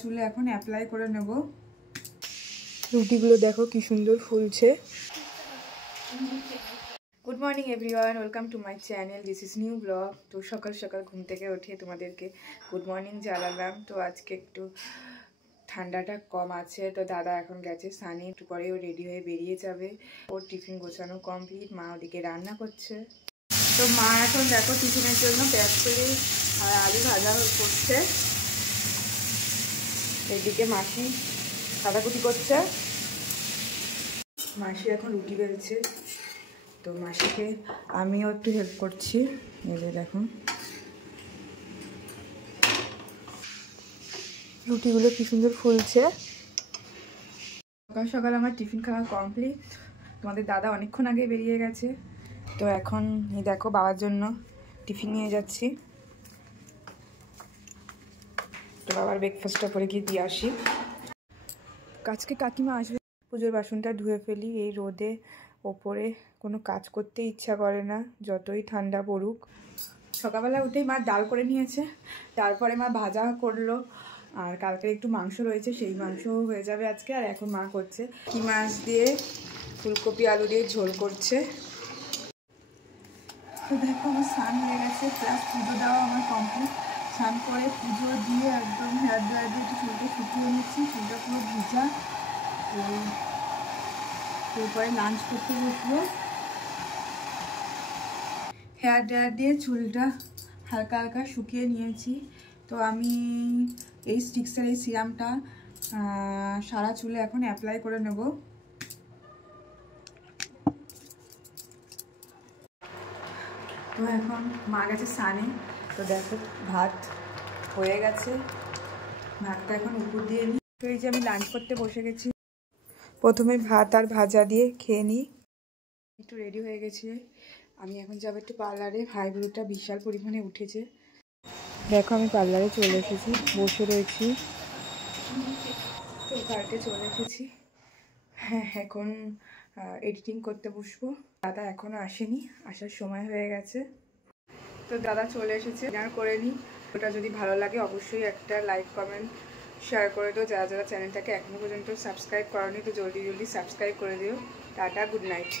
চুলে এখন অ্যাপ্লাই করে নেব। রুটিগুলো দেখো কি সুন্দর ফুলছে। Good morning everyone, welcome to my channel, this is new blog. তো সকাল সকাল ঘুম থেকে উঠে তোমাদেরকে গুড মর্নিং জানালাম। তো আজকে একটু ঠান্ডাটা কম আছে। তো দাদা এখন গেছে সানি, একটু পরে ও রেডি হয়ে বেরিয়ে যাবে। ওর টিফিন গোছানো কমপ্লিট, মা ওদিকে রান্না করছে। তো মা এখন দেখো টিফিনের জন্য পেঁয়াজ কলি আর আলু ভাজা করছে। এদিকে মাসি কাটাকুটি করছে। মাসি এখন রুটি বেলছে। তো মাসিকে আমিও একটু হেল্প করছি। এলে দেখুন রুটিগুলো কি সুন্দর ফুলছে। সকাল সকাল আমার টিফিন খাওয়া কমপ্লিট। তোমাদের দাদা অনেকক্ষণ আগে বেরিয়ে গেছে। তো এখন এই দেখো বাবার জন্য টিফিন নিয়ে যাচ্ছি। তো বাবার ব্রেকফাস্টটা করে গিয়ে দিয়ে আসি। আজকে কাকিমা আসবে। পুজোর বাসনটা ধুয়ে ফেলি। এই রোদে ওপরে কোনো কাজ করতে ইচ্ছা করে না, যতই ঠান্ডা পড়ুক। সকালবেলা উঠেই মা ডাল করে নিয়েছে, তারপরে মা ভাজা করলো, আর কালকে একটু মাংস রয়েছে, সেই মাংস হয়ে যাবে আজকে। আর এখন মা করছে কি মাছ দিয়ে ফুলকপি আলু দিয়ে ঝোল করছে। তো দেখো আমার স্নান হয়ে গেছে, প্লাস পুজো দেওয়া আমার কমপ্লিট। স্নান করে পুজো দিয়ে একদম হেয়ার ড্রায়ার দিয়ে একটু চুলটা শুকিয়ে নিচ্ছি, চুলটা পুরো ভিজা। এরপরে লাঞ্চ করতে বসবো। হেয়ার ড্রায়ার দিয়ে চুলটা হালকা হালকা শুকিয়ে নিয়েছি। তো আমি এই স্টিক্সের এই সিরামটা সারা চুলে এখন অ্যাপ্লাই করে নেব। তো এখন মা গেছে স্নানে। তো দেখো ভাত হয়ে গেছে, ভাতটা এখন উপর দিয়ে নিই। তো এই যে আমি লাঞ্চ করতে বসে গেছি। প্রথমে ভাত আর ভাজা দিয়ে খেয়ে নিই। একটু রেডি হয়ে গেছে, আমি এখন যাবো একটু পার্লারে। হাইব্রোটা বিশাল পরিমাণে উঠেছে। দেখো আমি পার্লারে চলে এসেছি, বসে রয়েছি। তো পার্কে চলে এসেছি। হ্যাঁ, এখন এডিটিং করতে বসবো। দাদা এখনও আসেনি, আসার সময় হয়ে গেছে। তো দাদা চলে এসেছে, ডিনার করে নিই। ওটা যদি ভালো লাগে অবশ্যই একটা লাইক কমেন্ট শেয়ার করে দিও। যারা যারা চ্যানেলটাকে এখনও পর্যন্ত সাবস্ক্রাইব করোনি তো জলদি জলদি সাবস্ক্রাইব করে দিও। Tata, good night.